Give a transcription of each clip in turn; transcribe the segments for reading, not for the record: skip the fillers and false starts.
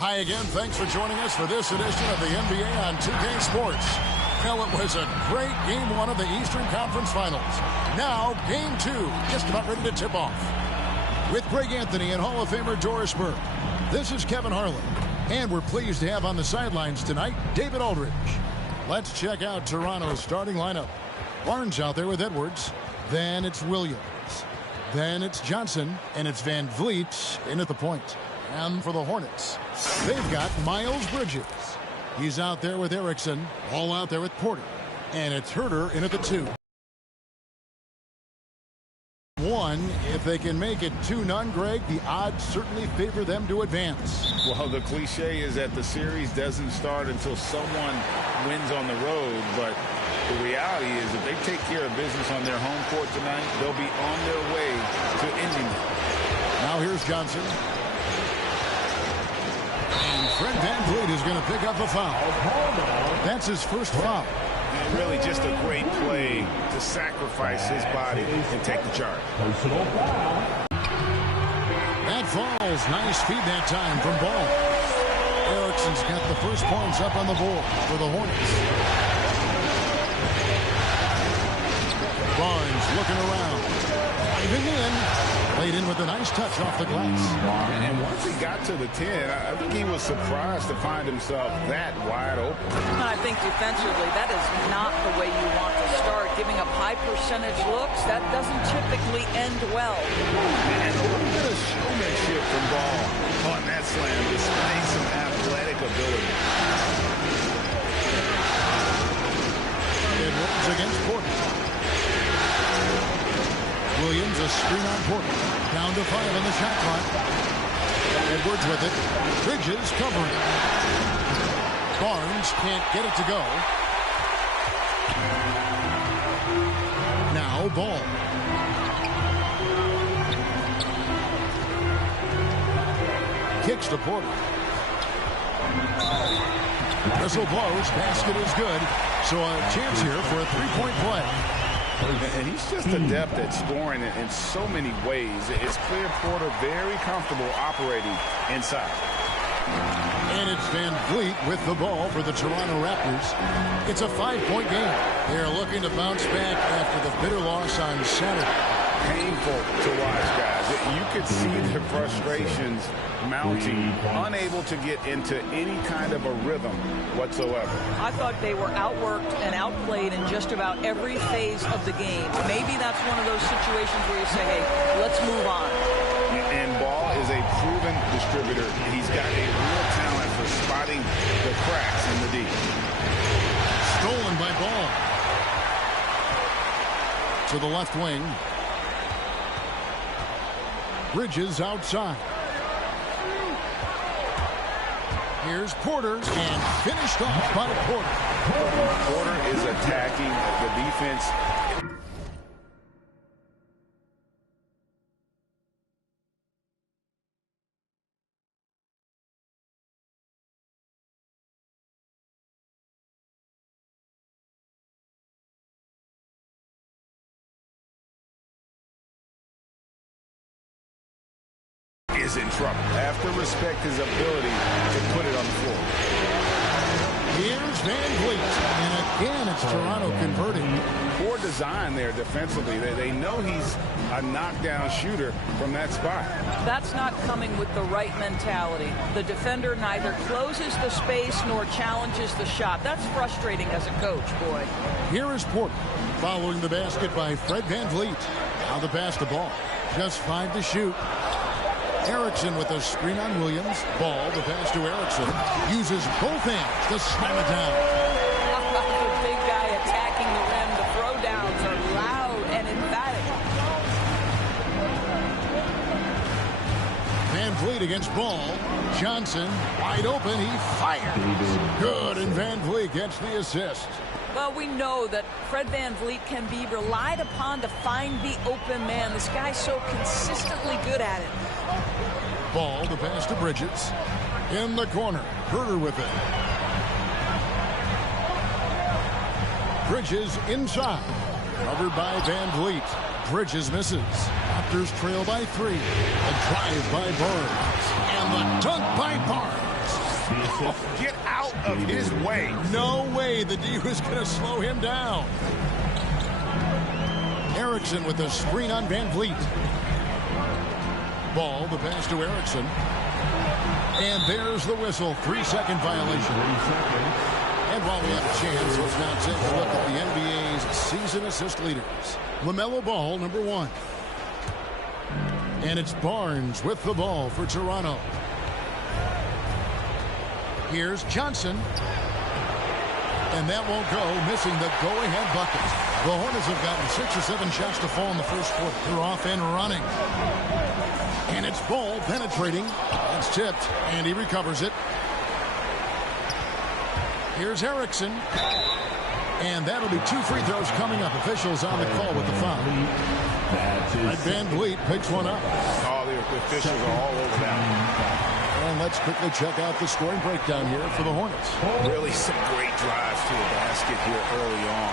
Hi again. Thanks for joining us for this edition of the NBA on 2K Sports. Well, it was a great Game 1 of the Eastern Conference Finals. Now, Game 2, just about ready to tip off. With Greg Anthony and Hall of Famer Doris Burke, this is Kevin Harlan. And we're pleased to have on the sidelines tonight, David Aldridge. Let's check out Toronto's starting lineup. Barnes out there with Edwards. Then it's Williams. Then it's Johnson. And it's Van Vliet in at the point. And for the Hornets, they've got Miles Bridges. He's out there with Erickson. All out there with Porter. And it's Herter in at the 2. 1, if they can make it 2-0, Greg, the odds certainly favor them to advance. Well, the cliche is that the series doesn't start until someone wins on the road, but the reality is if they take care of business on their home court tonight, they'll be on their way to ending it. Now here's Johnson. And Fred VanVleet is going to pick up a foul. That's his first foul. And really just a great play to sacrifice his body and take the charge. That falls. Nice feed that time from Ball. Erickson's got the first points up on the board for the Hornets. Barnes looking around. Diving in. Played in with a nice touch off the glass. And once he got to the 10, I think he was surprised to find himself that wide open. I think defensively, that is not the way you want to start. Giving up high percentage looks, that doesn't typically end well. And a little bit of showmanship from Ball on that slam, displaying some athletic ability. Edwards against Porter. Williams, a screen on Porter. Down to 5 on the shot clock. Edwards with it. Bridges covering. Barnes can't get it to go. Now Ball. Kicks to Porter. Whistle blows. Basket is good. So a chance here for a three-point play. And he's just adept at scoring in so many ways. It's clear Porter very comfortable operating inside. And it's Van Vliet with the ball for the Toronto Raptors. It's a 5-point game. They're looking to bounce back after the bitter loss on Saturday. Painful to watch, guys. You could see the frustrations mounting, unable to get into any kind of a rhythm whatsoever. I thought they were outworked and outplayed in just about every phase of the game. Maybe that's one of those situations where you say, hey, let's move on. And Ball is a proven distributor. He's got a real talent for spotting the cracks in the D. Stolen by Ball. To the left wing. Bridges outside. Here's Porter, and finished off by Porter. Porter is attacking the defense. Is in trouble. Have to respect his ability to put it on the floor. Here's Van Vliet, and again it's Toronto converting. Poor design there defensively. They know he's a knockdown shooter from that spot. That's not coming with the right mentality. The defender neither closes the space nor challenges the shot. That's frustrating as a coach, boy. Here is Porter, following the basket by Fred Van Vliet. Now the pass to Ball. Just 5 to shoot. Erickson with a screen on Williams. Ball, the pass to Erickson. Uses both hands to slam it down. The big guy attacking the rim. The throwdowns are loud and emphatic. Van Vliet against Ball. Johnson, wide open. He fires. Good, and Van Vliet gets the assist. Well, we know that Fred VanVleet can be relied upon to find the open man. This guy's so consistently good at it. Ball, the pass to Bridges. In the corner. Herter with it. Bridges inside. Covered by VanVleet. Bridges misses. Raptors trail by 3. A drive by Barnes. And the dunk by Barnes. Get out of his way. No way the D was going to slow him down. Erickson with the screen on Van Vliet. Ball, the pass to Erickson. And there's the whistle. 3-second violation. And while we have a chance, let's now take a look at the NBA's season assist leaders. LaMelo Ball, number 1. And it's Barnes with the ball for Toronto. Here's Johnson. And that won't go, missing the go-ahead bucket. The Hornets have gotten 6 or 7 shots to fall in the first quarter. They're off and running. And it's Ball penetrating. It's tipped, and he recovers it. Here's Erickson. And that'll be 2 free throws coming up. Officials on the call with the foul. And Van Vliet picks one up. Oh, the officials are all over that. And let's quickly check out the scoring breakdown here for the Hornets. Really some great drives to the basket here early on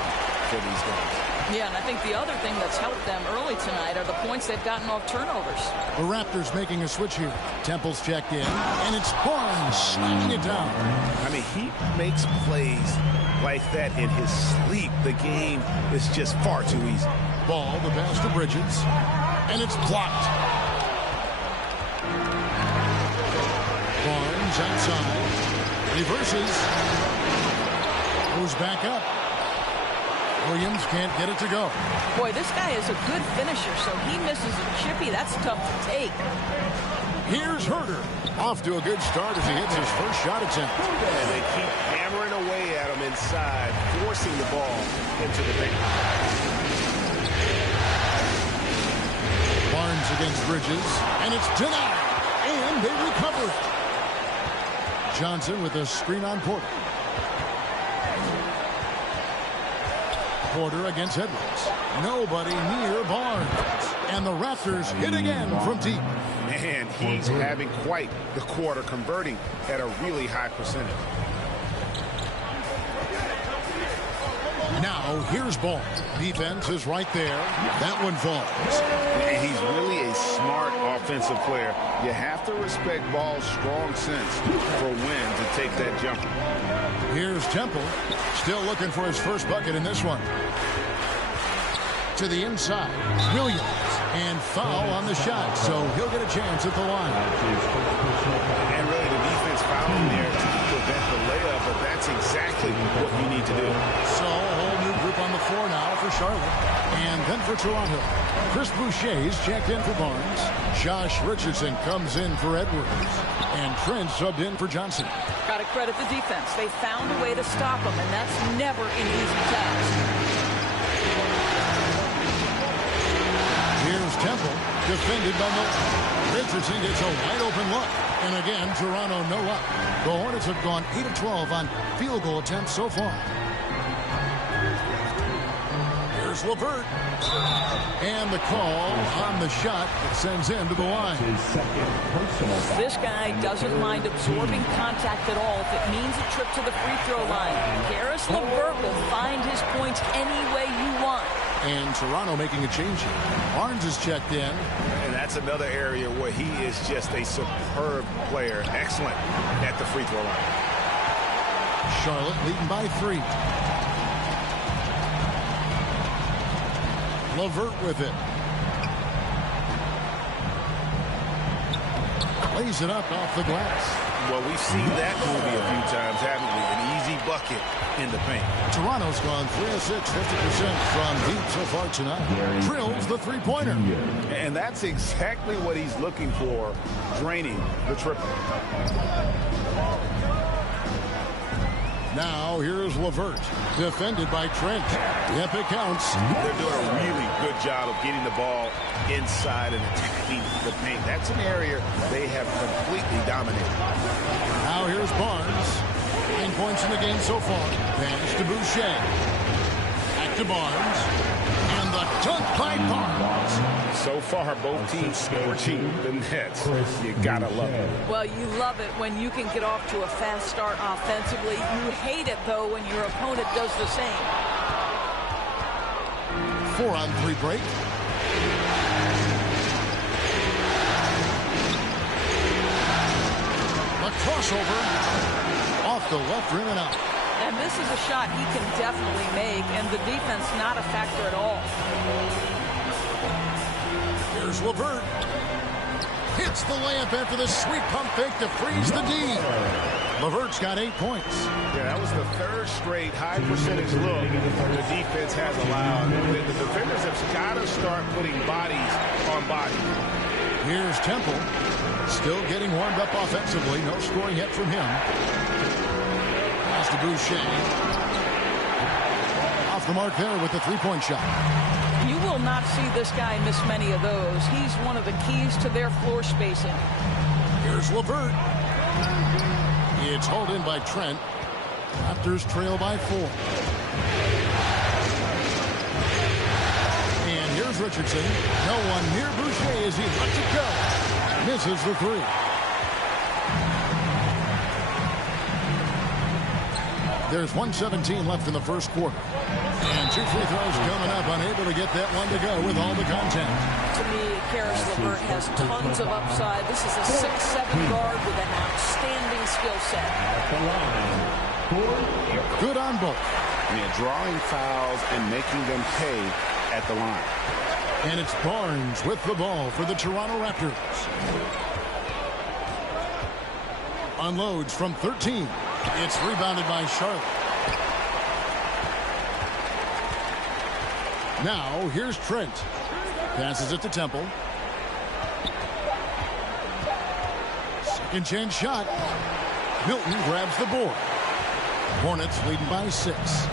for these guys. Yeah, and I think the other thing that's helped them early tonight are the points they've gotten off turnovers. The Raptors making a switch here. Temple's checked in, and it's Barnes slamming it down. I mean, he makes plays like that in his sleep. The game is just far too easy. Ball, the pass to Bridges, and it's blocked. Barnes outside, reverses, goes back up. Williams can't get it to go. Boy, this guy is a good finisher, so he misses a chippy. That's tough to take. Here's Herter. Off to a good start as he hits his first shot attempt. And they keep hammering away at him inside, forcing the ball into the paint. Barnes against Bridges, and it's denied. And they recover it. Johnson with a screen on Porter. Porter against Edwards. Nobody near Barnes. And the Raptors hit again from deep. Man, he's having quite the quarter, converting at a really high percentage. Now, here's Ball. Defense is right there. That one falls. And he's really a smart offensive player. You have to respect Ball's strong sense for when to take that jumper. Here's Temple. Still looking for his first bucket in this one. To the inside. Williams. And foul on the shot, so he'll get a chance at the line. And really the defense fouling there to prevent the layup, but that's exactly what you need to do. So a whole new group on the floor now for Charlotte. And then for Toronto. Chris Boucher's checked in for Barnes. Josh Richardson comes in for Edwards. And Trent subbed in for Johnson. Got to credit the defense. They found a way to stop him, and that's never an easy task. Here's Temple, defended by Milton. Richardson gets a wide-open look. And again, Toronto no luck. The Hornets have gone 8 of 12 on field goal attempts so far. Here's LeVert. And the call on the shot that sends him to the line. This guy doesn't mind absorbing contact at all if it means a trip to the free throw line. Caris LeVert will find his points any way you want. And Toronto making a change here. Barnes is checked in. And that's another area where he is just a superb player. Excellent at the free throw line. Charlotte leading by 3. LeVert with it. Lays it up off the glass. Well, we've seen that movie a few times, haven't we? An easy bucket in the paint. Toronto's gone 3 of 6, 50% from deep so far tonight. Drills the three-pointer. And that's exactly what he's looking for, draining the triple. Now here's LeVert, defended by Trent. Yep, it counts. They're doing a really good job of getting the ball inside and attacking the paint. That's an area they have completely dominated. Now here's Barnes. 9 points in the game so far. Pass to Boucher. Back to Barnes. And the dunk by Barnes. So far, both teams scorching the nets. You gotta love it. Well, you love it when you can get off to a fast start offensively. You hate it, though, when your opponent does the same. 4-on-3 break. A crossover. off the left rim and out. And this is a shot he can definitely make, and the defense not a factor at all. Here's LeVert. Hits the layup after the sweet pump fake to freeze the D. LeVert's got 8 points. Yeah, that was the third straight high percentage look the defense has allowed. The defenders have got to start putting bodies on bodies. Here's Temple. Still getting warmed up offensively. No scoring yet from him. Pass to Boucher. Off the mark there with the three-point shot. You will not see this guy miss many of those. He's one of the keys to their floor spacing. Here's LeVert. It's hauled in by Trent. Raptors trail by 4. And here's Richardson. No one near Boucher as he lets it go. Misses the three. There's 1:17 left in the first quarter. And 2 free throws coming up. Unable to get that one to go with all the contact. To me, Caris LeVert has tons of upside. This is a 6'7" guard with an outstanding skill set. Good on both. Yeah, drawing fouls and making them pay at the line. And it's Barnes with the ball for the Toronto Raptors. Unloads from 13. It's rebounded by Charlotte. Now, here's Trent. Passes it to Temple. Second chance shot. Milton grabs the board. Hornets leading by 6.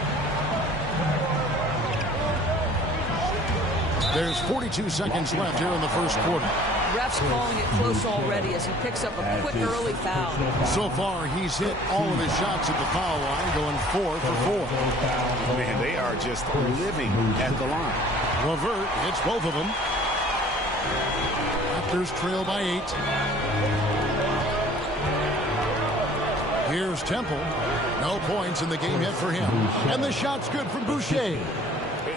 There's 42 seconds left here in the first quarter. Refs calling it close already as he picks up a quick early foul. So far, he's hit all of his shots at the foul line, going 4 for 4. Man, they are just living at the line. LeVert hits both of them. Raptors trail by 8. Here's Temple. No points in the game yet for him. And the shot's good from Boucher.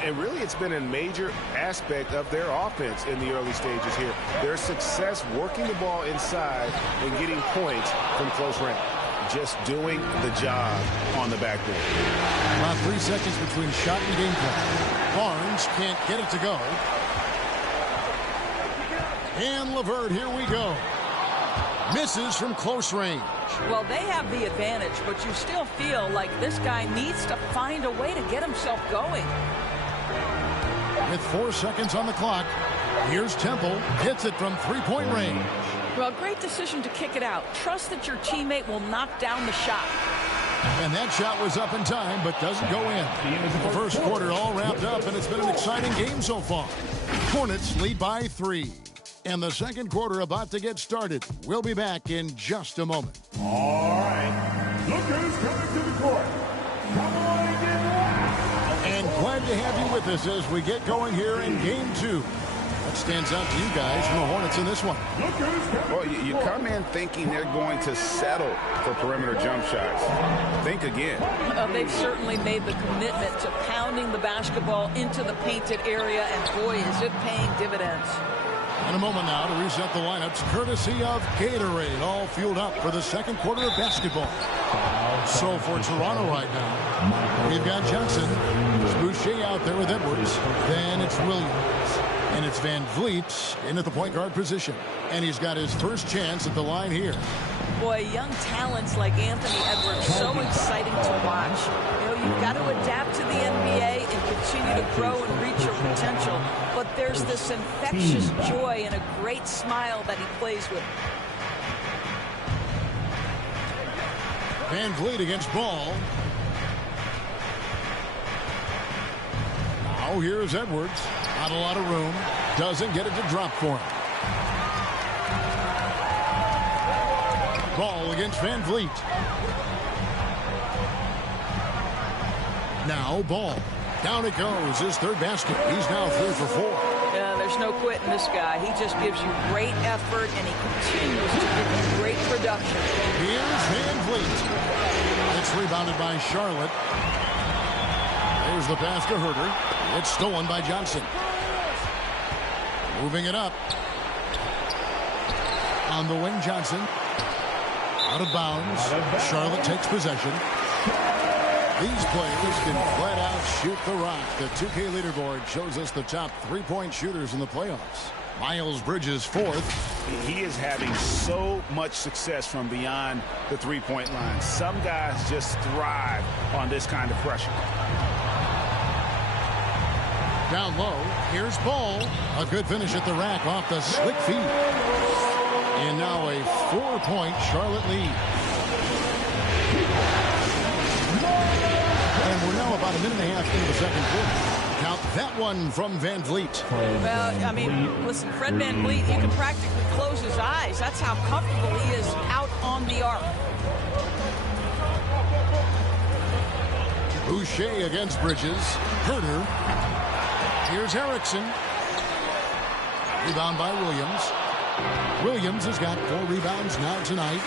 And really, it's been a major aspect of their offense in the early stages here. Their success working the ball inside and getting points from close range. Just doing the job on the backboard. About 3 seconds between shot and gameplay. Barnes can't get it to go. And LeVert, here we go. Misses from close range. Well, they have the advantage, but you still feel like this guy needs to find a way to get himself going. With 4 seconds on the clock, here's Temple. Hits it from three-point range. Well, great decision to kick it out. Trust that your teammate will knock down the shot. And that shot was up in time, but doesn't go in. The first quarter all wrapped up, and it's been an exciting game so far. Hornets lead by 3. And the second quarter about to get started. We'll be back in just a moment. All right. Look who's coming to the court. Come on and get loud. And glad to have you with us as we get going here in Game 2. What stands out to you guys from the Hornets in this one? Look who's coming. Well, you come in thinking they're going to settle for perimeter jump shots. Think again. They've certainly made the commitment to pounding the basketball into the painted area, and boy, is it paying dividends. In a moment now to reset the lineups, courtesy of Gatorade, all fueled up for the second quarter of basketball. So for Toronto right now, we've got Johnson. There's Boucher out there with Edwards. Then it's Williams. And it's Van Vliet in at the point guard position. And he's got his first chance at the line here. Boy, young talents like Anthony Edwards, so exciting to watch. You know, you've got to adapt to the NBA and continue to grow and reach your potential. But there's this infectious joy and a great smile that he plays with. Van Vliet against Ball. Now here's Edwards. Not a lot of room. Doesn't get it to drop for him. Ball against Van Vliet. Now Ball. Down it goes. His third basket. He's now 3 for 4. Yeah, there's no quitting this guy. He just gives you great effort, and he continues to give you great production. Here's Van Vliet. It's rebounded by Charlotte. There's the pass to Herter. It's stolen by Johnson. Moving it up. On the wing, Johnson. Out of bounds. Charlotte takes possession. These players can flat out shoot the rock. The 2K leaderboard shows us the top three-point shooters in the playoffs. Miles Bridges fourth. He is having so much success from beyond the three-point line. Some guys just thrive on this kind of pressure. Down low, here's Ball. A good finish at the rack off the slick feed. And now a 4-point Charlotte lead. And we're now about a minute and a half into the second quarter. Count that one from Van Vliet. Well, I mean, listen, Fred Van Vliet, you can practically close his eyes. That's how comfortable he is out on the arc. Boucher against Bridges. Herter. Here's Erickson. Rebound by Williams. Williams has got 4 rebounds now tonight.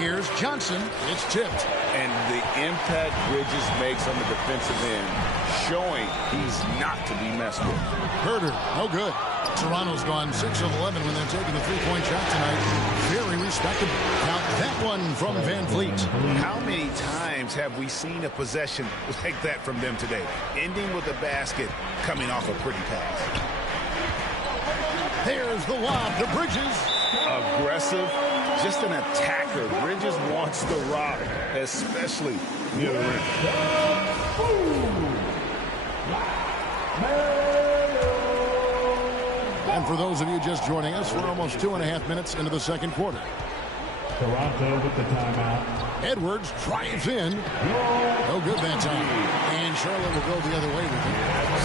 Here's Johnson. It's tipped. And the impact Bridges makes on the defensive end, showing he's not to be messed with. Herter, no good. Toronto's gone 6 of 11 when they're taking the 3-point shot tonight. Very respectable. Count that one from Van Vliet. How many times have we seen a possession like that from them today? Ending with a basket, coming off a pretty pass. There's the lob to Bridges. Aggressive, just an attacker. Bridges wants the rock, especially near the rim. And for those of you just joining us, we're almost 2.5 minutes into the second quarter. Toronto with the timeout. Edwards drives in. No good that time. And Charlotte will go the other way with it.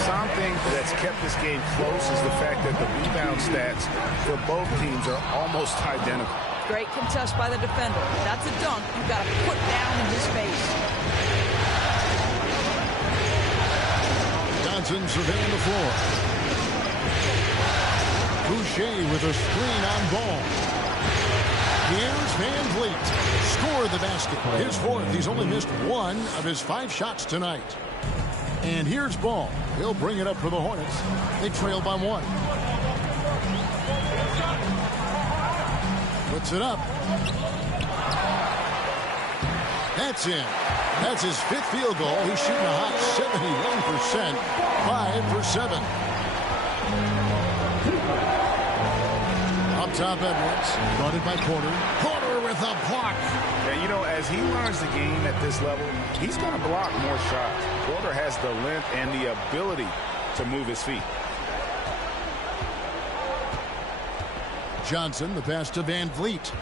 Something that's kept this game close is the fact that the rebound stats for both teams are almost identical. Great contest by the defender. That's a dunk you got to put down in his face. Johnson surveying the floor. Boucher with a screen on Ball. Here's Van Vliet. Scored the basket. His fourth. He's only missed 1 of his 5 shots tonight. And here's Ball. He'll bring it up for the Hornets. They trail by 1. Puts it up. That's in. That's his 5th field goal. He's shooting a hot 71%. 5 for 7. Up top, Edwards. Guarded by Porter. Porter with a block. And, you know, as he learns the game at this level, he's going to block more shots. Porter has the length and the ability to move his feet. Johnson, the pass to Van Vliet.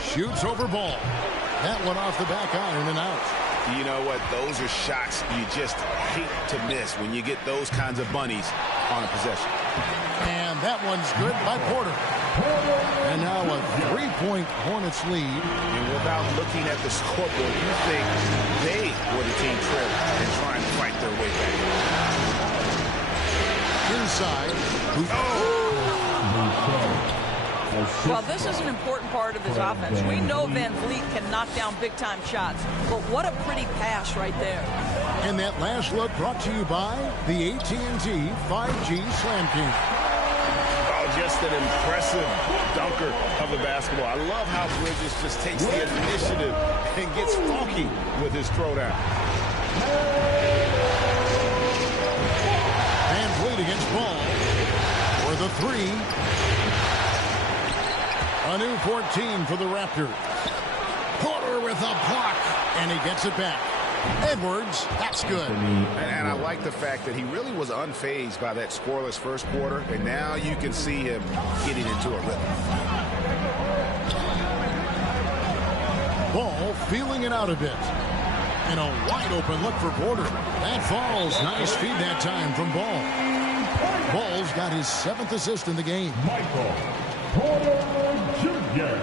Shoots over Ball. That one off the back iron and out. You know what? Those are shots you just hate to miss when you get those kinds of bunnies on a possession. And that one's good by Porter. And now a 3-point Hornets lead. And without looking at the scoreboard, you think they were the team trailing and trying to fight their way back. Inside. Well, this is an important part of his offense. We know Van Vliet can knock down big-time shots, but what a pretty pass right there. And that last look brought to you by the AT&T 5G Slam King. Oh, just an impressive dunker of the basketball. I love how Bridges just takes the initiative and gets funky with his throwdown. Van Vliet against Ball for the 3. A new 14 for the Raptors. Porter with a block, and he gets it back. Edwards, that's good. And I like the fact that he really was unfazed by that scoreless first quarter, and now you can see him getting into a rhythm. Ball feeling it out a bit. And a wide open look for Porter. That falls. Nice feed that time from Ball. Ball's got his 7th assist in the game. Michael Porter Jr.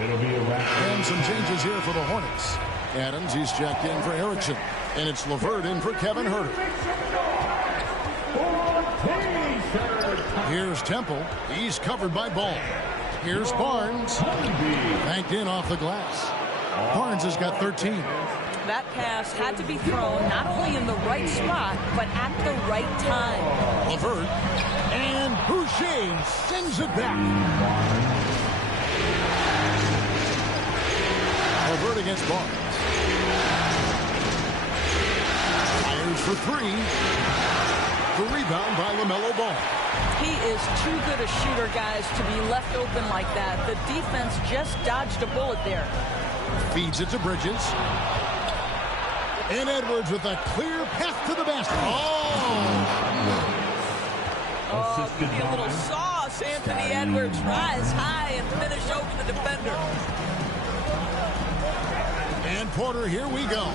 It'll be a wrap. And some changes here for the Hornets. Adams, he's checked in for Erickson. And it's LeVert in for Kevin Huerter. Here's Temple. He's covered by Ball. Here's Barnes. Banked in off the glass. Barnes has got 13. That pass had to be thrown not only in the right spot, but at the right time. LeVert. And Boucher sends it back. LeVert against Barnes. Fires for three. The rebound by LaMelo Ball. He is too good a shooter, guys, to be left open like that. The defense just dodged a bullet there. Feeds it to Bridges. And Edwards with a clear path to the basket. Oh, give me a little sauce. Anthony Edwards rise high and finish over the defender. And Porter, here we go.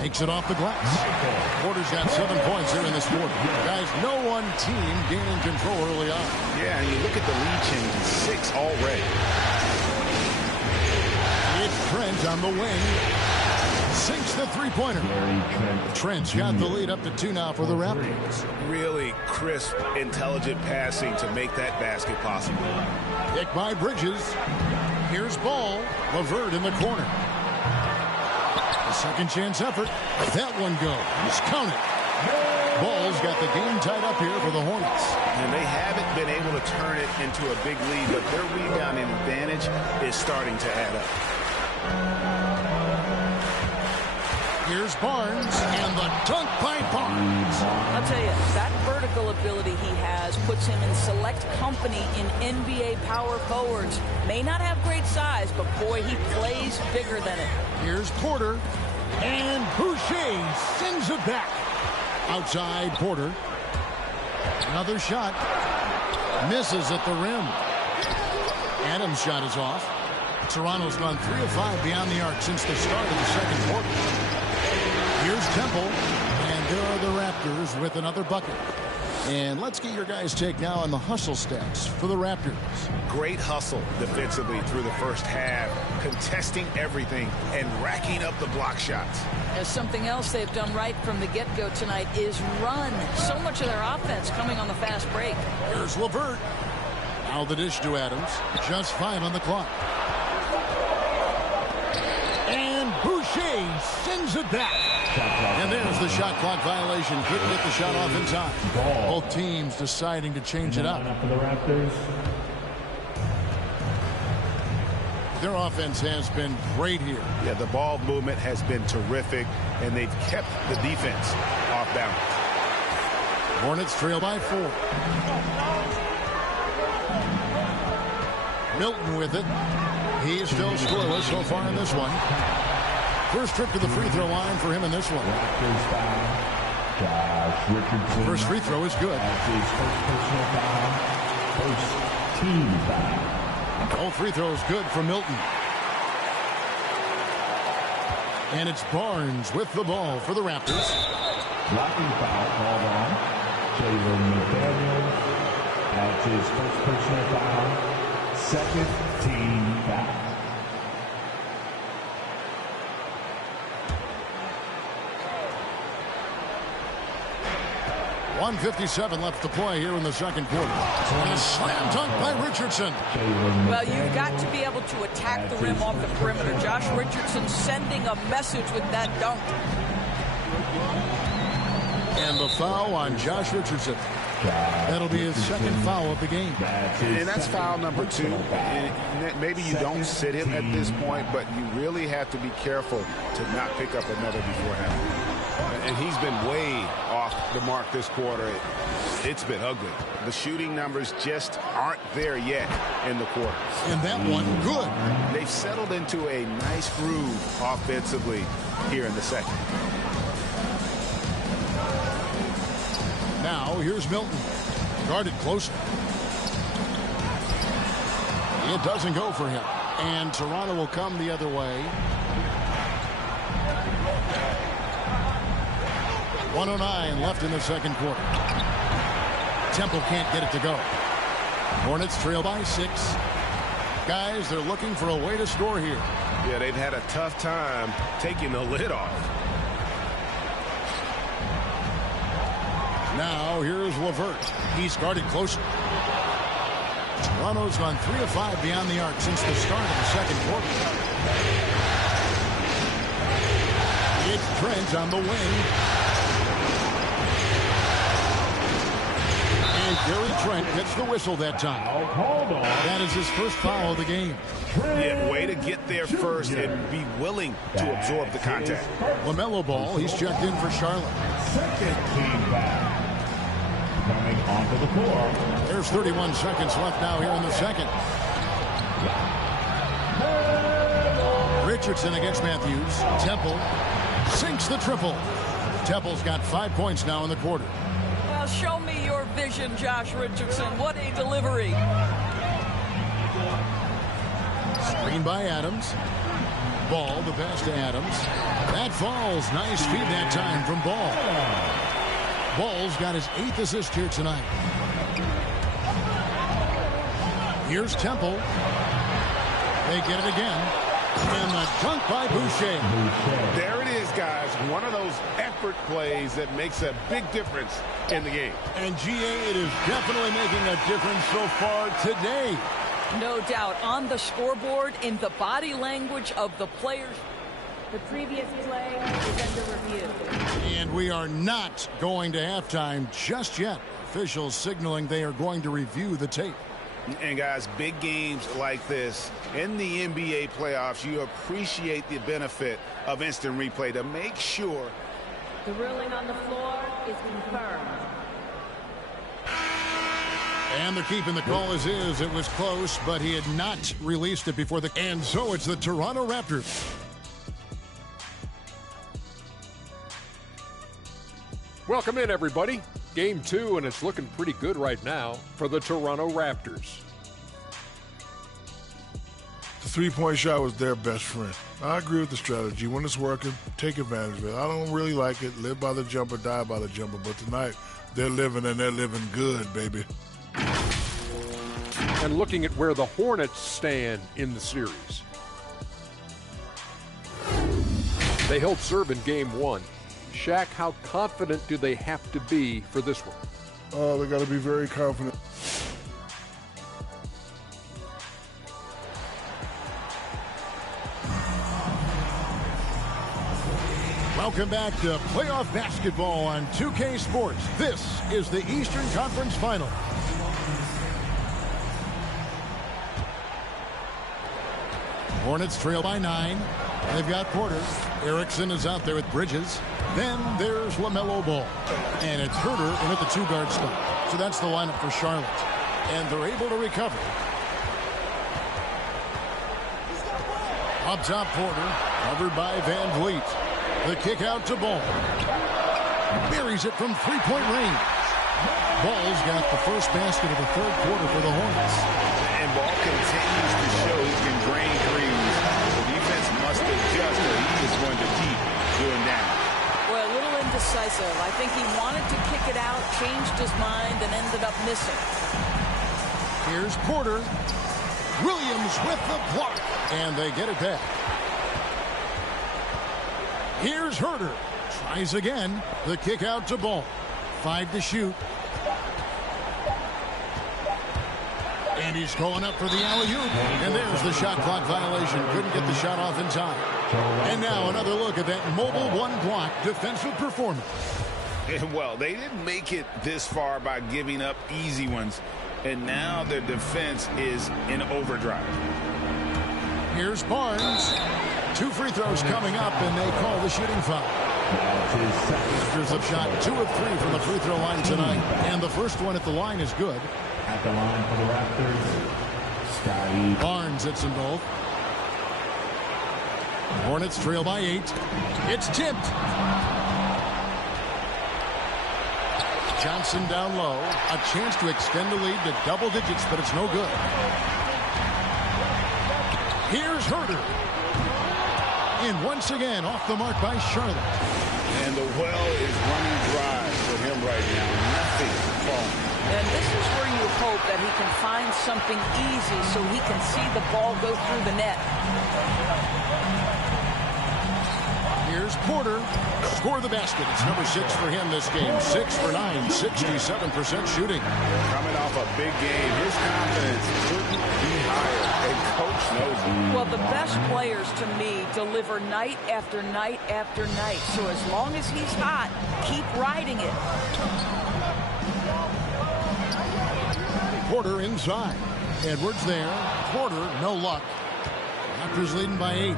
Takes it off the glass. Porter's got 7 points here in this quarter. Guys, no one team gaining control early on. Yeah, and you look at the lead change, 6 already. It's Trent on the wing. Sinks the three-pointer. Trent's got the lead up to 2 now for the Raptors. Really crisp, intelligent passing to make that basket possible. Picked by Bridges. Here's Ball. LeVert in the corner. A second chance effort. That one goes. Count it. Ball's got the game tied up here for the Hornets. And they haven't been able to turn it into a big lead, but their rebounding advantage is starting to add up. Here's Barnes, and the dunk by Barnes. I'll tell you, that vertical ability he has puts him in select company in NBA power forwards. May not have great size, but boy, he plays bigger than it. Here's Porter, and Boucher sends it back. Outside Porter. Another shot. Misses at the rim. Adams' shot is off. Toronto's gone 3 of 5 beyond the arc since the start of the second quarter. Here's Temple, and there are the Raptors with another bucket. And let's get your guys' take now on the hustle stats for the Raptors. Great hustle defensively through the first half, contesting everything and racking up the block shots. As something else they've done right from the get-go tonight is run. So much of their offense coming on the fast break. Here's LeVert. Now the dish to Adams. Just 5 on the clock. And Boucher sends it back. And there's the shot clock violation. Couldn't get the shot off in time. Both teams deciding to change it up. Their offense has been great here. Yeah, the ball movement has been terrific, and they've kept the defense off balance. Hornets trail by 4. Milton with it. He's still scoreless so far in this one. First trip to the free throw line for him in this one. First free throw is good. All free throws good for Milton. And it's Barnes with the ball for the Raptors. Blocking foul called on Jalen McDaniels. That's his first personal foul. Second team foul. 1:57 left to play here in the second quarter. And a slam dunk by Richardson. Well, you've got to be able to attack the rim off the perimeter. Josh Richardson sending a message with that dunk. And the foul on Josh Richardson. That'll be his second foul of the game. And that's foul number 2. And maybe you don't sit him at this point, but you really have to be careful to not pick up another beforehand. And he's been way off the mark this quarter. It's been ugly. The shooting numbers just aren't there yet in the quarter. And that one, good. They've settled into a nice groove offensively here in the second. Now, here's Milton. Guarded closely. It doesn't go for him. And Toronto will come the other way. 1:09 left in the second quarter. Temple can't get it to go. Hornets trail by 6. Guys, they're looking for a way to score here. Yeah, they've had a tough time taking the lid off. Now, here's Levert. He's guarded closer. Toronto's gone 3 of 5 beyond the arc since the start of the second quarter. It's Trent on the wing. And Gary Trent gets the whistle that time. That is his first foul of the game. Yeah, way to get there first and be willing to absorb the contact. LaMelo Ball, he's checked in for Charlotte. Second team foul. Coming onto the floor. There's 31 seconds left now here in the second. Richardson against Matthews. Temple sinks the triple. Temple's got 5 points now in the quarter. Well, show me your vision, Josh Richardson. What a delivery. Screen by Adams. Ball, the pass to Adams. That falls. Nice feed that time from Ball. Ball's got his 8th assist here tonight. Here's Temple. They get it again. And the dunk by Boucher. There it is, guys. One of those effort plays that makes a big difference in the game. And GA, it is definitely making a difference so far today. No doubt. On the scoreboard, in the body language of the players. The previous play is under review. And we are not going to halftime just yet. Officials signaling they are going to review the tape. And guys, big games like this in the NBA playoffs, you appreciate the benefit of instant replay to make sure. The ruling on the floor is confirmed. And they're keeping the call as is. It was close, but he had not released it before the... And so it's the Toronto Raptors. Welcome in, everybody. Game 2, and it's looking pretty good right now for the Toronto Raptors. The three-point shot was their best friend. I agree with the strategy. When it's working, take advantage of it. I don't really like it. Live by the jumper, die by the jumper. But tonight, they're living, and they're living good, baby. And looking at where the Hornets stand in the series. They held serve in Game 1. Shaq, how confident do they have to be for this one? Oh, they got to be very confident. Welcome back to playoff basketball on 2K Sports. This is the Eastern Conference Final. Hornets trail by 9. They've got Porter. Erickson is out there with Bridges. Then there's LaMelo Ball. And it's Herter in at the 2-guard spot. So that's the lineup for Charlotte. And they're able to recover. Up top, Porter. Covered by Van Vliet. The kick out to Ball. Buries it from 3-point range. Ball's got the first basket of the third quarter for the Hornets. And Ball continues to show he can drain threes. The defense must adjust or he is going to keep doing that. Well, a little indecisive. I think he wanted to kick it out, changed his mind, and ended up missing. Here's Porter. Williams with the block. And they get it back. Here's Herter. Tries again. The kick out to Ball. 5 to shoot. And he's going up for the alley-oop. And there's the shot clock violation. Couldn't get the shot off in time. And now another look at that mobile one-block defensive performance. Well, they didn't make it this far by giving up easy ones. And now their defense is in overdrive. Here's Barnes. 2 free throws coming up, and they call the shooting foul. Raptors have shot 2 of 3 from the free throw line tonight. And the first one at the line is good. At the line for the Raptors, Scotty Barnes hits them both. Hornets trail by 8. It's tipped. Johnson down low. A chance to extend the lead to double digits, but it's no good. Here's Herter. And once again, off the mark by Charlotte. And the well is running dry for him right now. Nothing falling. And this is where you hope that that he can find something easy so he can see the ball go through the net. Here's Porter. Score the basket. It's number 6 for him this game. 6 for 9, 67% shooting. Coming off a big game, his confidence couldn't be higher. And coach knows it. Well, the best players to me deliver night after night after night. So as long as he's hot, keep riding it. Porter inside. Edwards there. Porter, no luck. Raptors leading by 8.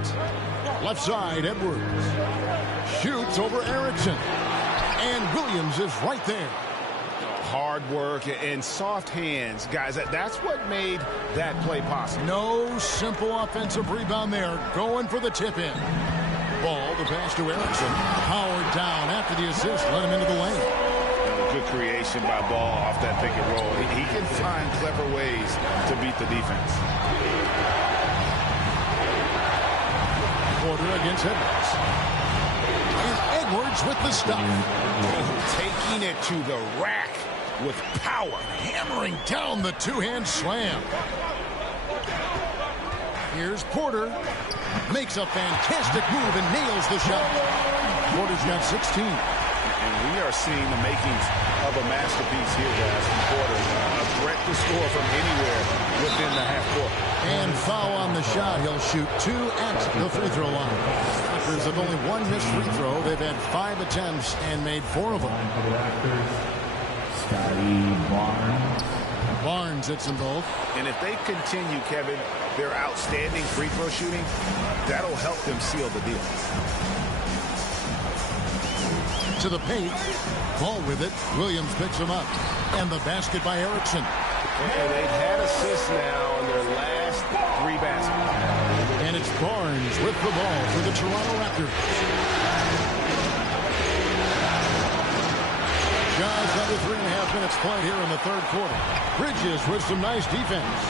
Left side, Edwards. Shoots over Erickson. And Williams is right there. Hard work and soft hands, guys. That's what made that play possible. No simple offensive rebound there. Going for the tip-in. Ball, the pass to Erickson. Howard down after the assist. Let him into the lane. Good creation by Ball off that pick and roll. He can find clever ways to beat the defense. Porter against Edwards. And Edwards with the stuff. Taking it to the rack with power. Hammering down the two-hand slam. Here's Porter. Makes a fantastic move and nails the shot. Porter's got 16. And we are seeing the makings of a masterpiece here, guys, from Porter. A threat to score from anywhere within the half court. And foul on the shot. He'll shoot 2 at the free throw line. Raptors have only 1 missed free throw. They've had 5 attempts and made 4 of them. Scotty Barnes. Barnes hits them both. And if they continue, Kevin, their outstanding free throw shooting, that'll help them seal the deal. To the paint. Ball with it. Williams picks him up. And the basket by Erickson. And they've had assists now on their last 3 baskets. And it's Barnes with the ball for the Toronto Raptors. Just under 3.5 minutes played here in the third quarter. Bridges with some nice defense.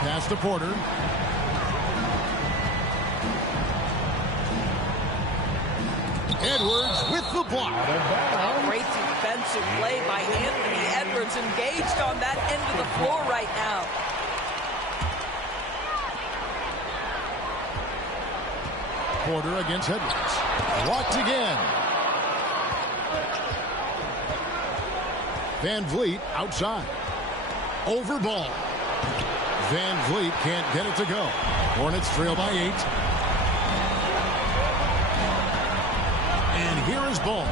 Pass to Porter. Edwards with the block. A great defensive play by Anthony Edwards, engaged on that end of the floor right now. Porter against Edwards. Blocked again. Van Vliet outside. Over ball. Van Vliet can't get it to go. Hornets trail by 8. And here is Ball.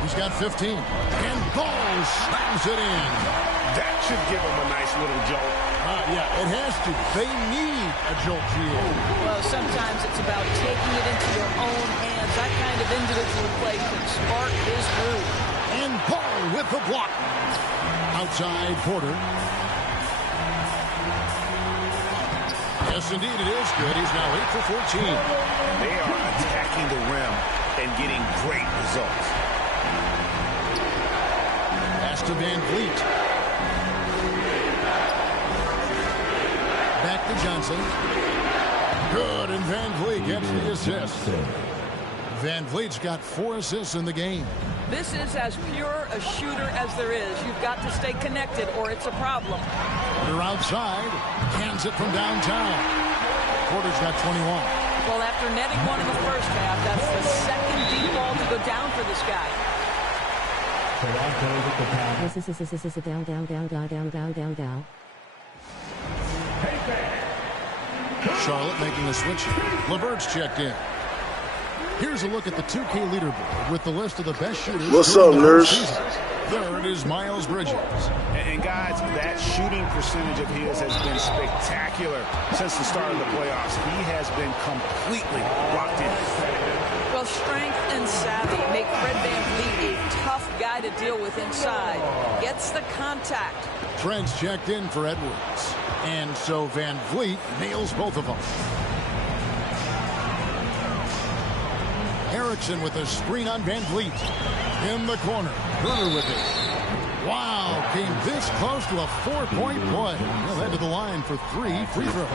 He's got 15. And Ball slams it in. That should give them a nice little jolt. Yeah, it has to. They need a jolt here. Well, sometimes it's about taking it into your own hands. That kind of individual play can spark his move. And Ball with the block. Outside Porter. Yes, indeed, it is good. He's now 8 for 14. They are attacking the rim and getting great results. Pass to Van Vliet. Back to Johnson. Good, and Van Vliet gets the assist. Van Vliet's got 4 assists in the game. This is as pure a shooter as there is. You've got to stay connected or it's a problem. Porter outside. Cans it from downtown. Porter's got 21. Well, after netting one in the first half, that's the second deep ball to go down for this guy. Down. Charlotte making a switch. LeVert's checked in. Here's a look at the 2K leaderboard with the list of the best shooters. What's up, nurse? Third is Miles Bridges. And guys, that shooting percentage of his has been spectacular since the start of the playoffs. He has been completely locked in. Well, strength and savvy make Fred VanVleet a tough guy to deal with inside. Gets the contact. Fred's checked in for Edwards. And so Van Vliet nails both of them. Erickson with a screen on Van Vliet. In the corner. Turner with it. Wow, came this close to a 4-point play. He'll head to the line for 3 free throws.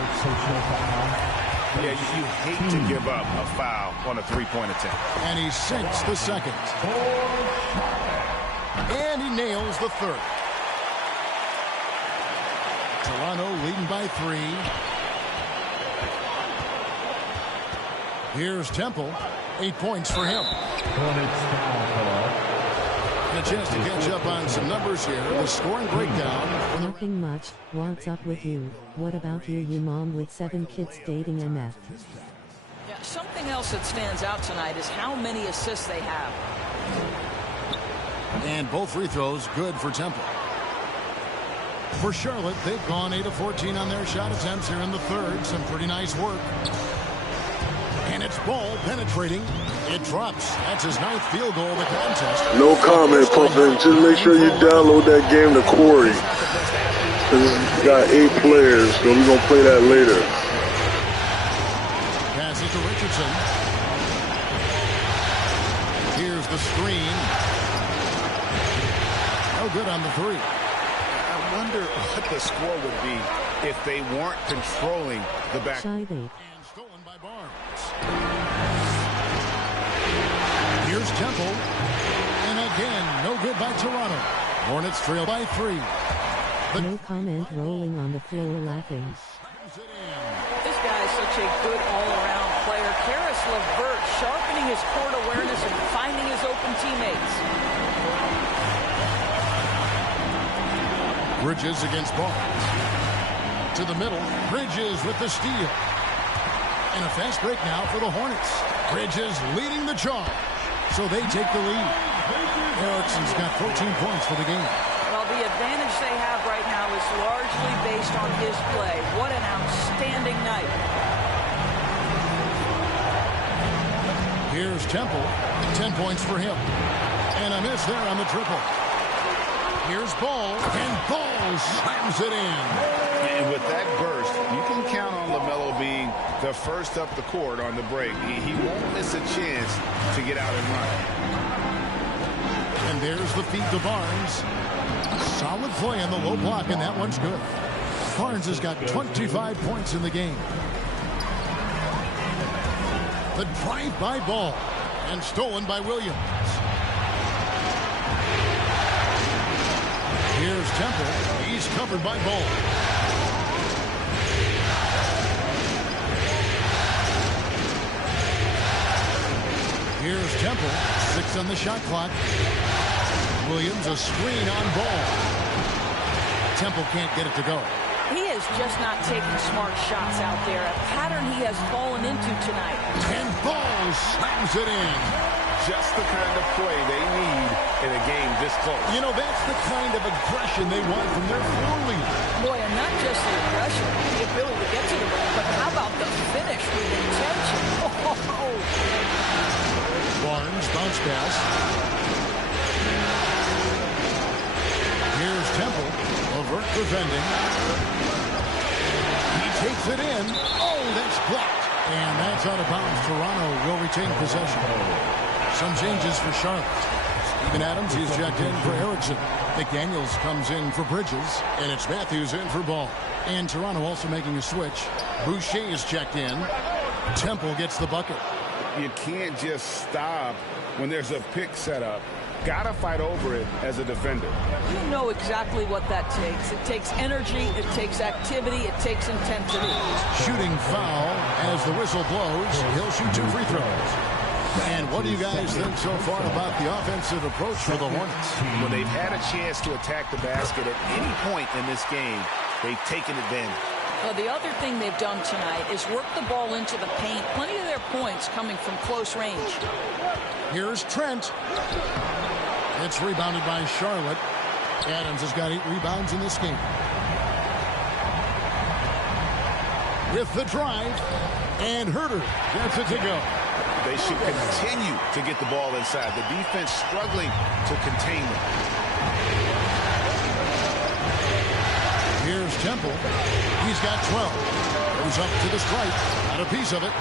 Yeah, you hate to give up a foul on a 3-point attempt. And he sinks the second. And he nails the third. Toronto leading by 3. Here's Temple. 8 points for him. And a chance to catch up on some numbers here. The scoring breakdown. Nothing much. What's up with you? What about you mom with 7 kids dating MF? Yeah, something else that stands out tonight is how many assists they have. And both free throws good for Temple. For Charlotte, they've gone 8 of 14 on their shot attempts here in the third. Some pretty nice work. And it's Ball penetrating. It drops. That's his 9th field goal of the contest. No comment, Puffin. Just make sure you download that game to Corey. It's got 8 players, so we're going to play that later. Pass it to Richardson. Here's the screen. No good on the 3. I wonder what the score would be if they weren't controlling the back. And stolen by Barnes. Here's Temple. And again, no good by Toronto. Hornets trail by 3. No comment, rolling on the floor laughing. This guy is such a good all-around player. Karis LeVert sharpening his court awareness and finding his open teammates. Bridges against Barnes. To the middle. Bridges with the steal. And a fast break now for the Hornets. Bridges leading the charge. So they take the lead. Erickson's got 14 points for the game. Well, the advantage they have right now is largely based on his play. What an outstanding night. Here's Temple. 10 points for him. And a miss there on the triple. Here's Ball. And Ball slams it in. And with that burst, you can count on LaMelo being the first up the court on the break. He won't miss a chance to get out and run. And there's the feed to Barnes. Solid play on the low block, and that one's good. Barnes has got 25 points in the game. The drive-by Ball. And stolen by Williams. Here's Temple. He's covered by Ball. Here's Temple. 6 on the shot clock. Williams a screen on Ball. Temple can't get it to go. He is just not taking smart shots out there. A pattern he has fallen into tonight. And Ball slams it in. Just the kind of play they need in a game this close. You know, that's the kind of aggression they want from their floor leader. Boy, and not just the aggression, the ability to get to the rim, but how about the finish with intention? Oh. Barnes bounce pass. Here's Temple. Overt defending. He takes it in. Oh, that's blocked. And that's out of bounds. Toronto will retain possession. Some changes for Charlotte. Steven Adams, he's checked in for Erickson. McDaniels comes in for Bridges. And it's Matthews in for Ball. And Toronto also making a switch. Boucher is checked in. Temple gets the bucket. You can't just stop when there's a pick set up. Gotta fight over it as a defender. You know exactly what that takes. It takes energy, it takes activity, it takes intensity. Shooting foul as the whistle blows. He'll shoot 2 free throws. And what do you guys think so far about the offensive approach for the Hornets? When they've had a chance to attack the basket at any point in this game, they've taken advantage. Well, the other thing they've done tonight is work the ball into the paint. Plenty of their points coming from close range. Here's Trent. It's rebounded by Charlotte. Adams has got 8 rebounds in this game. With the drive, and Herter gets it to go. They should continue to get the ball inside. The defense struggling to contain them. Here's Temple. He's got 12. Goes up to the stripe. Got a piece of it.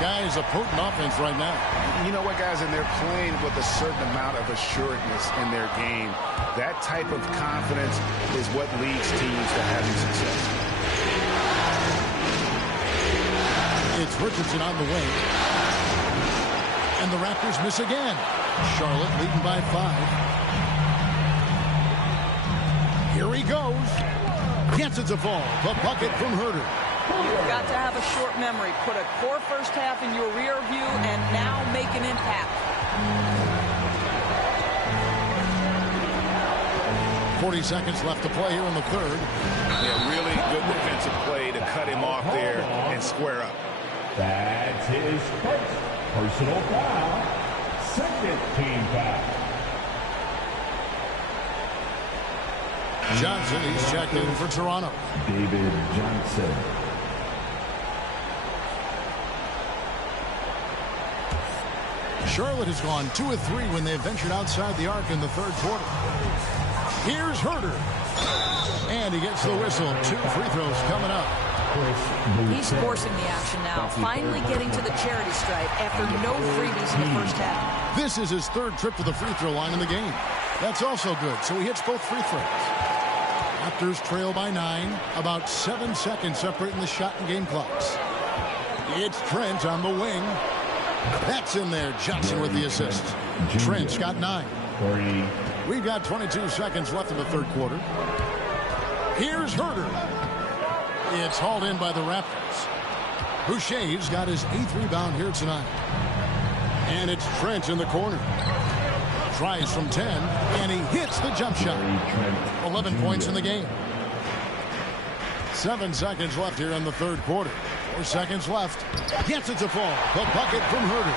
Guys, a potent offense right now. You know what, guys? And they're playing with a certain amount of assuredness in their game. That type of confidence is what leads teams to having success. It's Richardson on the wing. And the Raptors miss again. Charlotte leading by 5. he goes. Gets it to fall. The bucket from Herder. You've got to have a short memory. Put a core first half in your rear view and now make an impact. 40 seconds left to play here in the third. Yeah, really good defensive play to cut him off there and square up. That's his first personal foul. Second team foul. Johnson, he's checked in for Toronto. David Johnson. Charlotte has gone 2 of 3 when they've ventured outside the arc in the third quarter. Here's Herder. And he gets the whistle. 2 free throws coming up. He's forcing the action now, finally getting to the charity stripe after no freebies in the first half. This is his third trip to the free throw line in the game. That's also good, so he hits both free throws. Raptors trail by 9, about 7 seconds separating the shot and game clocks. It's Trent on the wing. That's in there. Johnson with the assist. Trent's got 9. We've got 22 seconds left in the third quarter. Here's Herder. It's hauled in by the Raptors. Boucher's got his 8th rebound here tonight. And it's Trent in the corner. Tries from 10, and he hits the jump shot. 11 points in the game. 7 seconds left here in the third quarter. 4 seconds left. Gets it to fall. The bucket from Herder.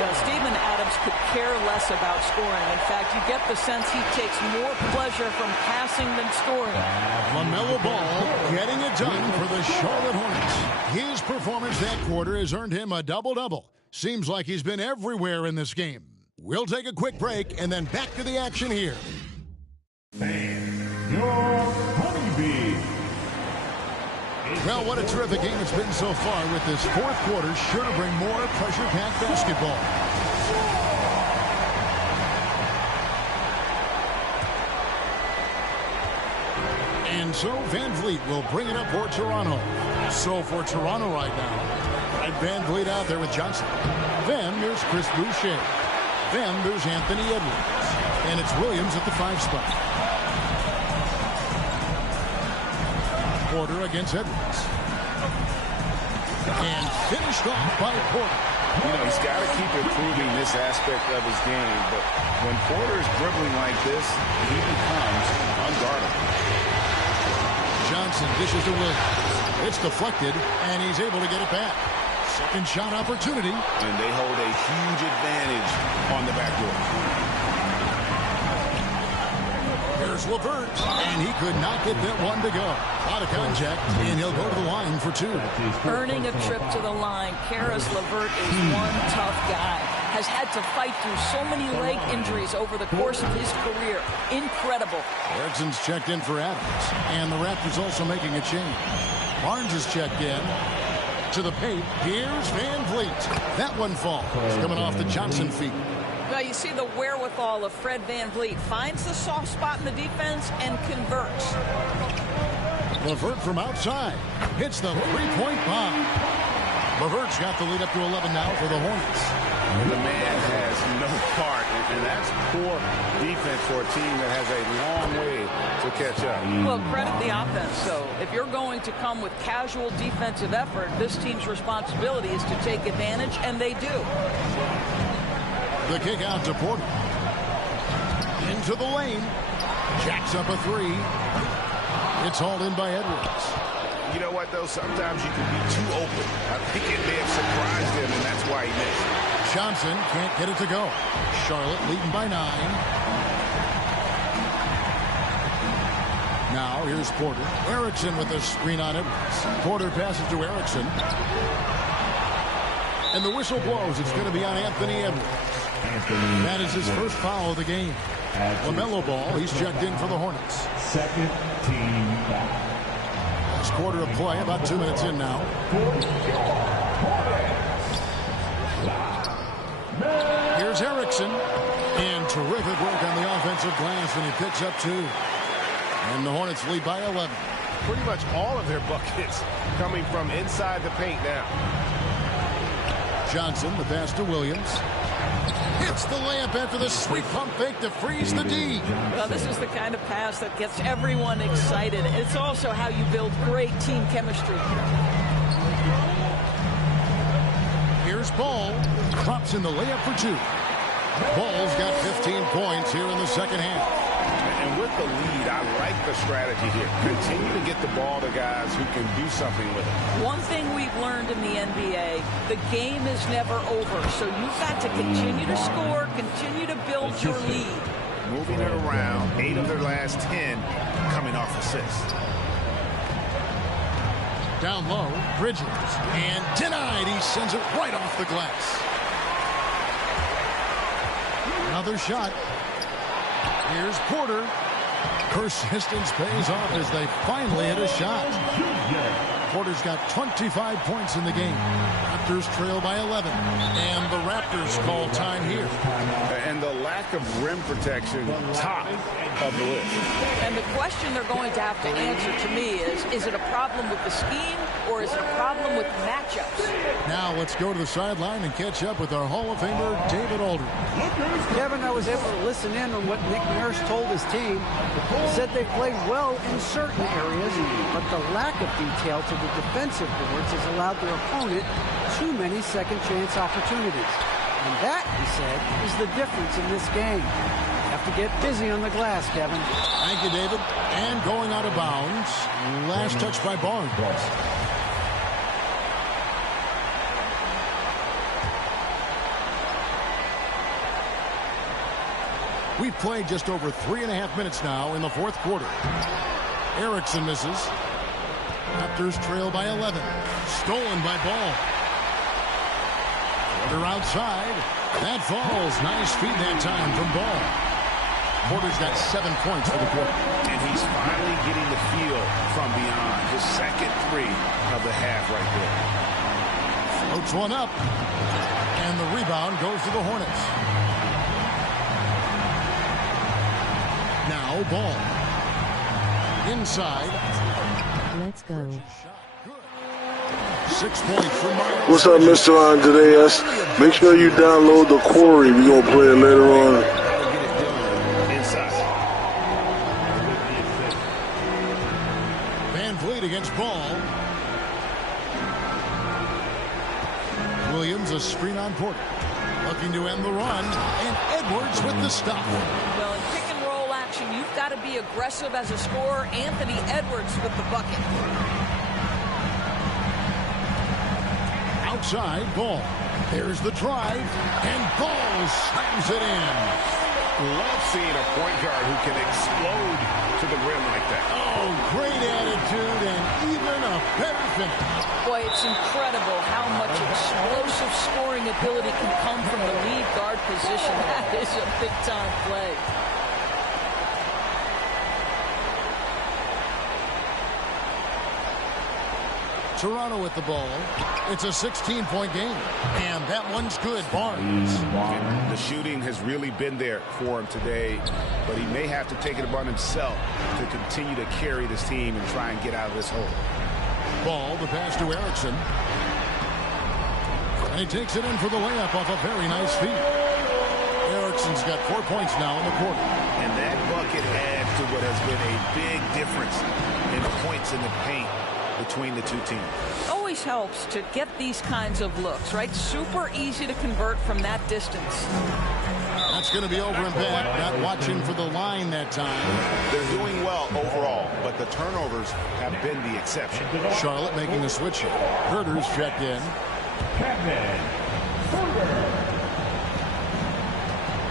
Well, Steven Adams could care less about scoring. In fact, you get the sense he takes more pleasure from passing than scoring. LaMelo Ball getting it done for the Charlotte Hornets. His performance that quarter has earned him a double-double. Seems like he's been everywhere in this game. We'll take a quick break and then back to the action here. Your Honeybee. Well, what a terrific game it's been so far, with this fourth quarter sure to bring more pressure-packed basketball. And so Van Vliet will bring it up for Toronto. So for Toronto right now, right, Van Vliet out there with Johnson. Then there's Chris Boucher. Then there's Anthony Edwards. And it's Williams at the 5 spot. Porter against Edwards. And finished off by Porter. You know, he's got to keep improving this aspect of his game, but when Porter is dribbling like this, he becomes unguardable. Johnson dishes to Williams. It's deflected, and he's able to get it back. Second shot opportunity. And they hold a huge advantage on the backdoor. Here's LeVert, and he could not get that one to go. Out of contact, and he'll go to the line for 2. Earning a trip to the line, Caris LeVert is one tough guy. Has had to fight through so many leg injuries over the course of his career. Incredible. Erickson's checked in for Adams, and the Raptors also making a change. Barnes is checked in. To the paint, here's Van Vliet. That one falls, coming off the Johnson feet. Well, you see the wherewithal of Fred Van Vliet. Finds the soft spot in the defense and converts. LeVert from outside hits the three-point bomb. LeVert's got the lead up to 11 now for the Hornets. The man has no part, and that's poor defense for a team that has a long way to catch up. Well, credit the offense, though. If you're going to come with casual defensive effort, this team's responsibility is to take advantage, and they do. The kick out to Porter. Into the lane. Jacks up a 3. It's hauled in by Edwards. You know what, though? Sometimes you can be too open. I think it may have surprised him, and that's why he missed. Johnson can't get it to go. Charlotte leading by 9. Now here's Porter. Erickson with a screen on Edwards. Porter passes to Erickson. And the whistle blows. It's going to be on Anthony Edwards. That is his first foul of the game. LaMelo Ball, he's checked in for the Hornets. Second team foul. Last quarter of play, about 2 minutes in now. Here's Erickson. And terrific work on the offensive glass, and he picks up 2. And the Hornets lead by 11. Pretty much all of their buckets coming from inside the paint now. Johnson, the pass to Williams. Hits the layup after the sweet pump fake to freeze the D. Well, this is the kind of pass that gets everyone excited. It's also how you build great team chemistry. Here's Ball. Drops in the layup for 2. Ball's got 15 points here in the second half. And with the lead, I like the strategy here. Continue to get the ball to guys who can do something with it. One thing we've learned in the NBA, the game is never over. So you've got to continue to score, continue to build your lead. Moving it around, 8 of their last 10 coming off assists. Down low, Bridges. And denied. He sends it right off the glass. Another shot. Here's Porter. Persistence pays off as they finally hit a shot. Porter's got 25 points in the game. Raptors trail by 11. And the Raptors call time here. And the lack of rim protection, top of the list. And the question they're going to have to answer to me is it a problem with the scheme or is it a problem with matchups? Now let's go to the sideline and catch up with our Hall of Famer, David Aldridge. Kevin, I was able to listen in on what Nick Nurse told his team. He said they played well in certain areas, but the lack of detail to the defensive boards has allowed their opponent too many second-chance opportunities. And that, he said, is the difference in this game. You have to get busy on the glass, Kevin. Thank you, David. And going out of bounds, last touch by Barnes. We've played just over 3.5 minutes now in the fourth quarter. Erickson misses. Raptors trail by 11. Stolen by Ball. Porter outside. That falls. Nice feed that time from Ball. Porter's got 7 points for the quarter. And he's finally getting the feel from beyond. His second 3 of the half right there. Floats one up. And the rebound goes to the Hornets. Now Ball. Inside. Let's go. 6 points from Myers. What's up, Mr. Andreas? Make sure you download the Quarry. We're going to play it later on. Inside. Van Vliet against Ball. Williams a screen on Porter. Looking to end the run. And Edwards with the stop. Well, in pick and roll action, you've got to be aggressive as a scorer. Anthony Edwards with the bucket. Outside, Ball. There's the drive, and Ball slams it in. Love seeing a point guard who can explode to the rim like that. Oh, great attitude and even a better finish. Boy, it's incredible how much explosive scoring ability can come from the lead guard position. That is a big-time play. Toronto with the ball. It's a 16-point game. And that one's good. Barnes. The shooting has really been there for him today, but he may have to take it upon himself to continue to carry this team and try and get out of this hole. Ball, the pass to Erickson. And he takes it in for the layup off a very nice feed. Erickson's got 4 points now in the quarter. And that bucket adds to what has been a big difference in points in the paint between the two teams. Always helps to get these kinds of looks, right? Super easy to convert from that distance. That's going to be over and back. Not watching for the line that time. They're doing well overall, but the turnovers have been the exception. Charlotte making a switch here. Herter's checked in.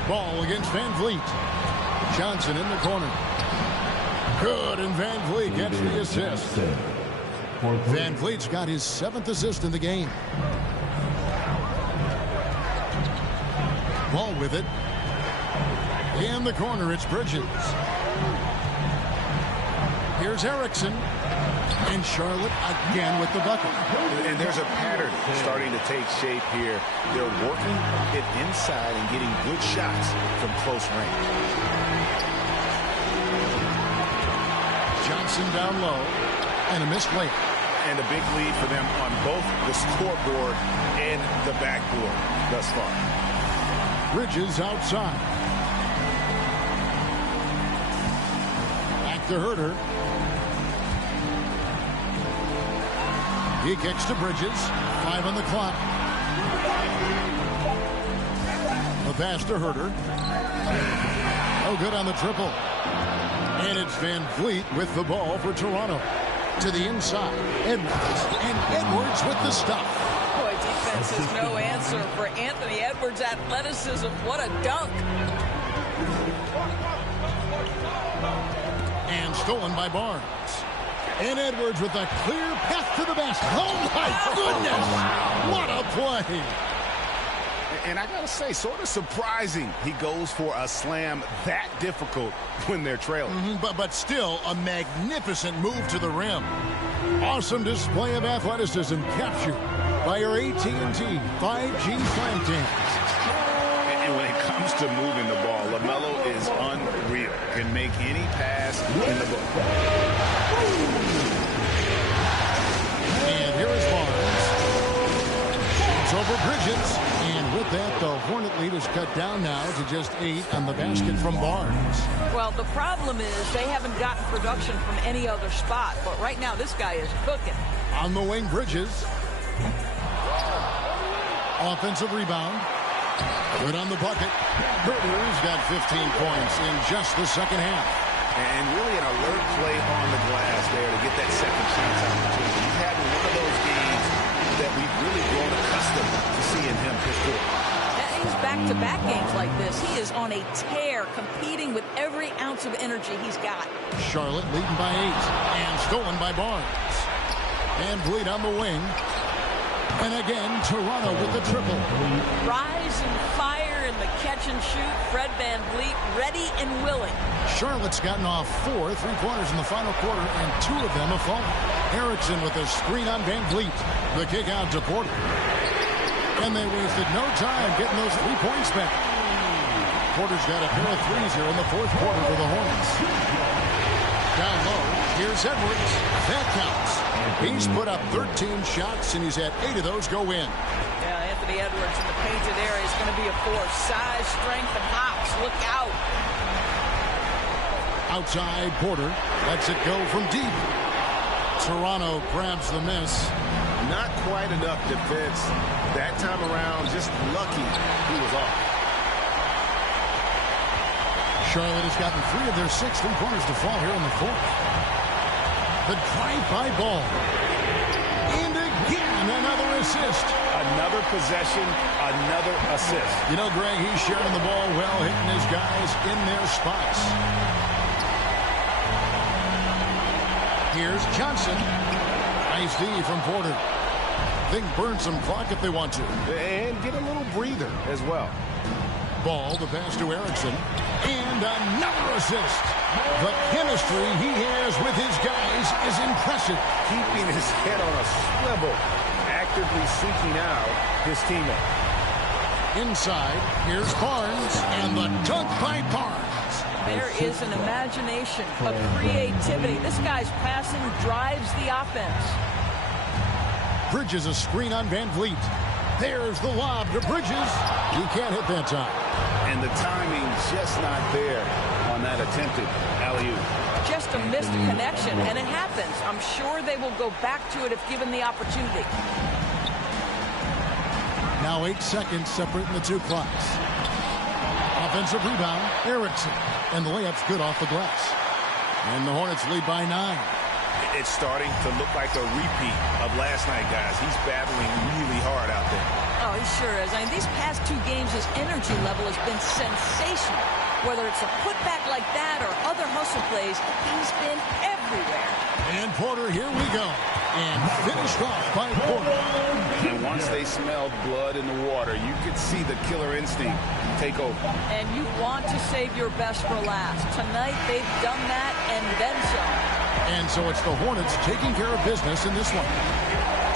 Ball against Van Vliet. Johnson in the corner. Good, and Van Vliet gets the assist. Van Vliet's got his 7th assist in the game. Ball with it. In the corner, it's Bridges. Here's Erickson. And Charlotte again with the bucket. And there's a pattern starting to take shape here. They're working it inside and getting good shots from close range. Johnson down low. And a missed layup. And a big lead for them on both the scoreboard and the backboard thus far. Bridges outside. Back to Herter. He kicks to Bridges. 5 on the clock. A pass to Herter. No good on the triple. And it's Van Vliet with the ball for Toronto. To the inside. Edwards. And Edwards with the stuff. Boy, defense is no answer for Anthony Edwards' athleticism. What a dunk. And stolen by Barnes. And Edwards with a clear path to the basket. Oh, my goodness. What a play. And I got to say, sort of surprising he goes for a slam that difficult when they're trailing. But still a magnificent move to the rim. Awesome display of athleticism captured by your AT&T 5G Slam team. And when it comes to moving the ball, LaMelo is unreal. Can make any pass in the book. And here is Barnes. It's over Bridges. And with that, the Hornet lead is cut down now to just 8 on the basket from Barnes. Well, the problem is they haven't gotten production from any other spot. But right now, this guy is cooking. On the wing, Bridges. Offensive rebound. Good on the bucket. Herter's got 15 points in just the second half. And really an alert play on the glass there to get that second chance opportunity. He's having one of those games that we've really grown accustomed to seeing him push forward. He's back-to-back games like this. He is on a tear, competing with every ounce of energy he's got. Charlotte leading by 8 and stolen by Barnes. And Vliet on the wing. And again, Toronto with the triple. Rise and fire in the catch and shoot. Fred Van Vliet ready and willing. Charlotte's gotten off 4 3-pointers in the final quarter, and 2 of them have fallen. Erickson with a screen on Van Vliet. The kick out to Porter. And they wasted no time getting those 3 points back. Porter's got a pair of threes here in the fourth quarter for the Hornets. Down low, here's Edwards. That counts. He's put up 13 shots, and he's had 8 of those go in. Yeah, Anthony Edwards in the painted area is going to be a force. Size, strength, and hops. Look out. Outside, Porter lets it go from deep. Toronto grabs the miss. Not quite enough defense that time around. Just lucky he was off. Charlotte has gotten 3 of their 6 3-pointers to fall here in the fourth. The drive-by ball. And again, another assist. Another possession, another assist. You know, Greg, he's sharing the ball well, hitting his guys in their spots. Here's Johnson. Nice D from Porter. They can burn some clock if they want to. And get a little breather as well. Ball, the pass to Erickson. And another assist. The chemistry he has with his guys is impressive. Keeping his head on a swivel. Actively seeking out his teammate. Inside, here's Barnes. And the dunk by Barnes. There is an imagination, a creativity. This guy's passing drives the offense. Bridges a screen on Van Vliet. There's the lob to Bridges. He can't hit that time. And the timing just not there on that attempted alley-oop. Just a missed connection, and it happens. I'm sure they will go back to it if given the opportunity. Now 8 seconds separating the 2 clocks. Offensive rebound, Erickson. And the layup's good off the glass. And the Hornets lead by 9. It's starting to look like a repeat of last night, guys. He's battling really hard out there. Oh, he sure is. I mean, these past 2 games, his energy level has been sensational. Whether it's a putback like that or other hustle plays, he's been everywhere. And Porter, here we go. And finished off by Porter. And once they smelled blood in the water, you could see the killer instinct take over. And you want to save your best for last. Tonight, they've done that and then some. And so it's the Hornets taking care of business in this one.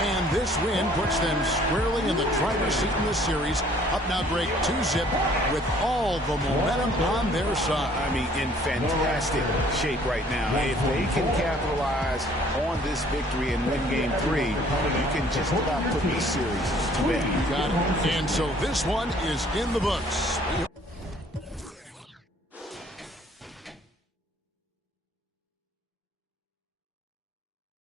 And this win puts them squarely in the driver's seat in this series. Up now, Greg, 2-zip with all the momentum on their side. I mean, in fantastic shape right now. If they can capitalize on this victory and win game 3, you can just about put this series to bed. Got it. And so this one is in the books.